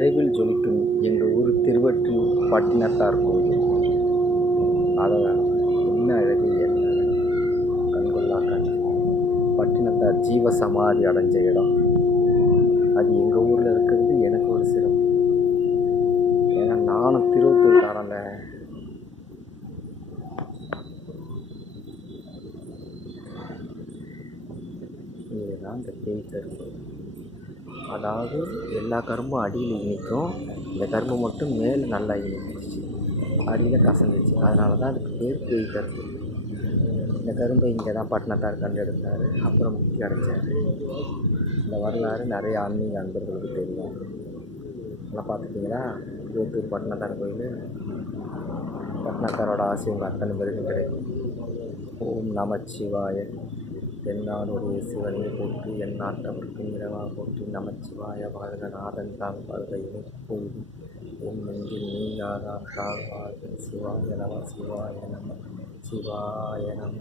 இரவில் ஜொலிக்கும் எங்கள் ஊர் திருவற்றில் பட்டினத்தார் கோயில். அதான் என்ன அழகு என்ன கண்கொள்ளா கண் பட்டினத்தார் ஜீவ சமாதி அடைஞ்ச இடம். அது எங்கள் ஊரில் இருக்கிறது எனக்கு ஒரு சிறப்பு. ஏன்னா நானும் திருவத்தூர்காரன்ல இதுதான் இந்த பேய் கரும்பு அதாவது எல்லா கரும்பும் அடியில் இனிக்கும் இந்த கரும்பு மட்டும் மேலே நல்லா இனிச்சிச்சு அடியில் கசந்துச்சு அதனால தான் அதுக்கு பேர் பேய் கரும்பு. இந்த கரும்பை இங்கே தான் பட்டினத்தார் கண்டெடுத்தார். அப்புறம் முக்கிய அடைஞ்சார். இந்த வரலாறு நிறைய ஆன்மீக அன்பர்களுக்கு தெரியும். நல்லா பார்த்துட்டிங்களா? திருவத்தூர் பட்டினத்தார் கோயில். பட்டினத்தாரோட ஆசை உங்கள் அத்தனை பேருக்கும் கிடைக்கும். ஓம் நமச்சிவாய தென்னாடுடைய சிவனை போற்றி என் நாட்டவர்க்கும் இரவா போற்றி நமச்சிவாய வாழ்க நாதன் தாங் வாழ்க எப்பொழுதும் என் நெஞ்சில் நீங்காதான் தாழ்வாழ்க சிவாய நம சிவாய நம சிவாய நம.